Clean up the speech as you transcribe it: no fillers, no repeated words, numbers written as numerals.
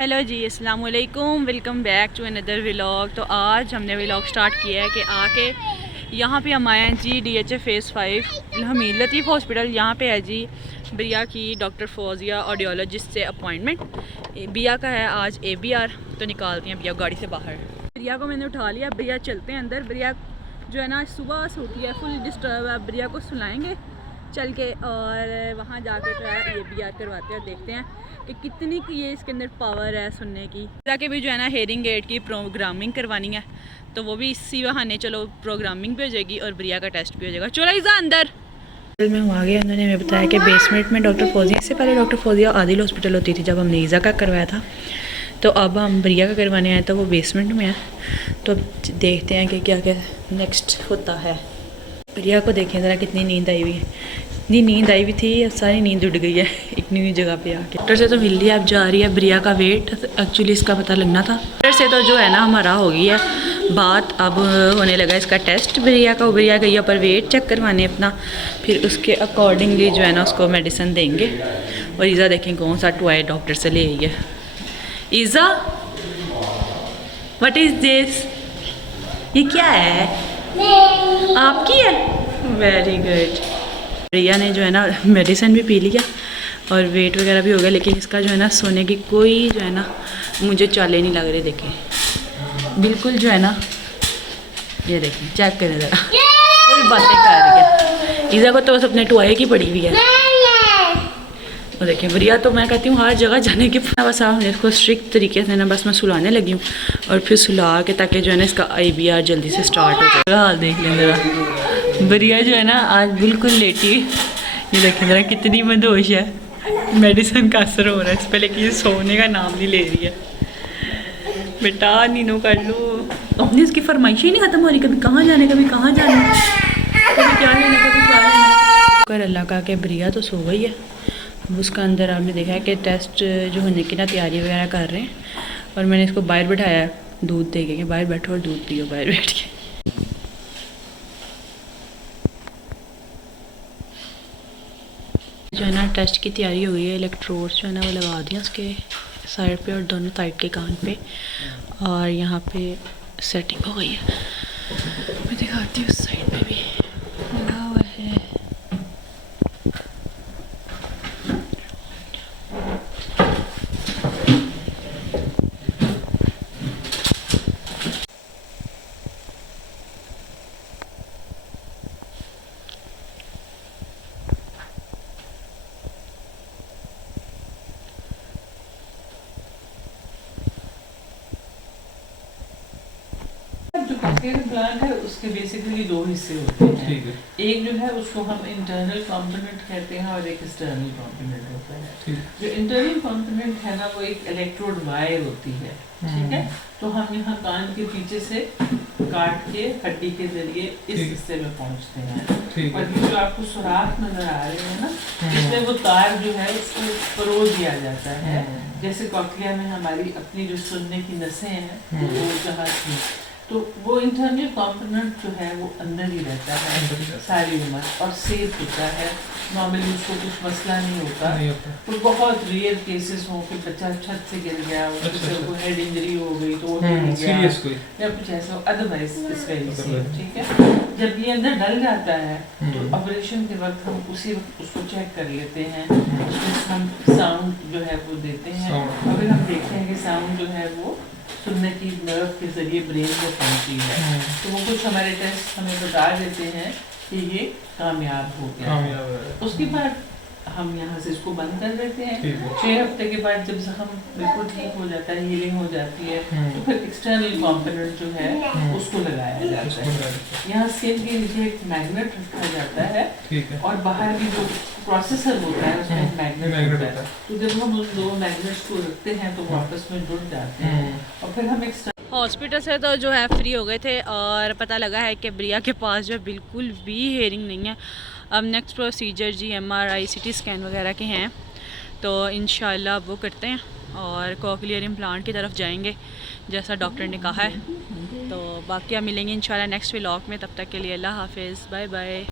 Hello ji, अस्सलाम वालेकुम, welcome back to another vlog. तो आज हमने व्लॉग स्टार्ट किया है कि आके यहाँ पे हम आए हैं जी DHA फेज़ 5 हमीद लतीफ़ हॉस्पिटल। यहाँ पे है जी बिया की डॉक्टर फौजिया ऑडियोलॉजिस्ट से अपॉइंटमेंट। बिया का है आज ABR, तो निकालते हैं बिया गाड़ी से बाहर। बिया को मैंने उठा लिया, बिया चलते हैं अंदर। बिया जो है ना सुबह से उठी है, फुल डिस्टर्ब है। बिया को सुलाएँगे चल के और वहाँ जाके ट्राई ABR करवाते हैं, देखते हैं कि कितनी की ये इसके अंदर पावर है सुनने की। ताकि भी जो है ना हेयरिंग एड की प्रोग्रामिंग करवानी है, तो वो भी इसी बहाने चलो प्रोग्रामिंग भी हो जाएगी और ब्रिया का टेस्ट भी हो जाएगा। चलो इज़ा अंदर में हम आ गए। उन्होंने हमें बताया कि बेसमेंट में डॉक्टर फौजिया, इससे पहले डॉक्टर फौजिया आदिल हॉस्पिटल होती थी जब हमने ईज़ा का करवाया था, तो अब हम ब्रिया का करवाने आए तो वो बेसमेंट में है। तो अब देखते हैं कि क्या क्या नेक्स्ट होता है। ब्रिया को देखें ज़रा कितनी नींद आई हुई है। इतनी नींद आई हुई थी, अब सारी नींद उड़ गई है एक नई जगह पे आके। डॉक्टर से तो मिल लिया, अब जा रही है ब्रिया का वेट। एक्चुअली इसका पता लगना था। डॉक्टर से तो जो है ना हमारा हो गई है बात, अब होने लगा इसका टेस्ट ब्रिया का। ब्रिया गई है पर वेट चेक करवाने अपना, फिर उसके अकॉर्डिंगली जो है ना उसको मेडिसिन देंगे। और ईज़ा देखें कौन सा टॉय डॉक्टर से ले आई है। ईज़ा, व्हाट इज़ दिस? ये क्या है? आपकी है? Very good. प्रिया ने जो है ना मेडिसिन भी पी लिया और वेट वगैरह भी हो गया, लेकिन इसका जो है ना सोने की कोई जो है ना मुझे चाले नहीं लग रहे। देखें बिल्कुल जो है ना, ये देखें चेक करें ज़रा, कोई बातें कर रही है। ईज़ा को तो बस अपने टॉय की पड़ी हुई है। और देखें ब्रिया तो मैं कहती हूँ हर जगह जाने के बस आप इसको स्ट्रिक्ट तरीके से ना बस मैं सुलाने लगी हूँ और फिर सुला के, ताकि जो है ना इसका IBR जल्दी से स्टार्ट हो जाए। हाल देख लें ज़रा, ब्रिया जो है ना आज बिल्कुल लेटी, ये देखें ज़रा कितनी मदहोश है। मेडिसिन का असर हो रहा है इस पर, लेकिन ये सोने का नाम नहीं ले रही है। बेटा नीनो कर लो, अपनी इसकी फरमाइश ही नहीं ख़त्म हो रही, कभी कहाँ जाने कभी कहाँ जाने, कभी क्या लेना कभी क्या लेना। कर अल्लाह का के ब्रिया तो सो गई है। उसका अंदर आपने देखा है कि टेस्ट जो होने की ना तैयारी वगैरह कर रहे हैं, और मैंने इसको बाहर बिठाया दूध दे के कि बाहर बैठो और दूध पियो बाहर बैठ के। जो है ना टेस्ट की तैयारी हो गई है। इलेक्ट्रोड्स जो है ना वो लगा दिया उसके साइड पे और दोनों साइड के कान पे, और यहाँ पे सेटिंग हो गई है। मैं दिखाती हूँ उस साइड पे भी लगा हुआ है। जो कैस्केड प्लांट है उसके बेसिकली दो हिस्से होते हैं। ठीक है। एक जो है उसको हम इंटरनल कंपोनेंट कहते हैं और एक एक्सटर्नल कंपोनेंट होता है। जो इंटरनल कंपोनेंट है ना वो एक इलेक्ट्रोड वायर होती है। ठीक है। तो हम यहाँ कान के पीछे से काट के हड्डी के जरिए इस हिस्से में पहुँचते हैं। और ये जो आपको सुराख नजर आ रहे हैं ना, इसमें वो तार जो है उसको परोस दिया जाता है। जैसे कॉक्लिया में हमारी अपनी जो सुनने की नसें हैं वो जहाँ थी, तो वो इंटरनल कंपोनेंट जो है वो अंदर ही रहता है सारी उम्र और सेफ होता है। नॉर्मली उसको कुछ मसला नहीं होता। तो बहुत रेयर केसेस हो कि बच्चा छत से गिर गया, उसको हेड इंजरी हो गई तो वो गया या कुछ ऐसा, अदरवाइज इट्स वेरी सेफ। ठीक है। जब ये अंदर डल जाता है तो ऑपरेशन के वक्त हम उसी वक्त उसको चेक कर लेते हैं। उसमें हम साउंड जो है वो देते हैं, अगर हम देखते हैं कि साउंड जो है वो सुनने की नर्व के जरिए ब्रेन में पहुंची है, तो वो कुछ हमारे टेस्ट हमें बता देते हैं कि ये कामयाब हो गया। उसके बाद हम यहाँ से इसको बंद कर देते हैं। 6 हफ्ते के बाद जब जख्म बिल्कुल ठीक हो जाता है, हीलिंग हो जाती है, तो फिर एक्सटर्नल कंपोनेंट जो है उसको लगाया जाता है। यहाँ स्किन के नीचे एक मैग्नेट रखा जाता है और बाहर भी जो प्रोसेसर होता है उसमें मैग्नेट होता है। तो जब हम उन दो मैग्नेट्स को रखते हैं तो वो आपस में जुड़ जाते हैं और फिर हम हॉस्पिटल से तो जो है फ्री हो गए थे और पता लगा है कि ब्रिया के पास जो बिल्कुल भी हेयरिंग नहीं है। अब नेक्स्ट प्रोसीजर जी MRI CT स्कैन वगैरह के हैं, तो इंशाल्लाह वो करते हैं और कोक्लियर इम्प्लांट की तरफ जाएंगे जैसा डॉक्टर ने कहा है। तो बाकी आप मिलेंगे इंशाल्लाह नेक्स्ट व्लॉग में। तब तक के लिए अल्लाह हाफिज़, बाय बाय।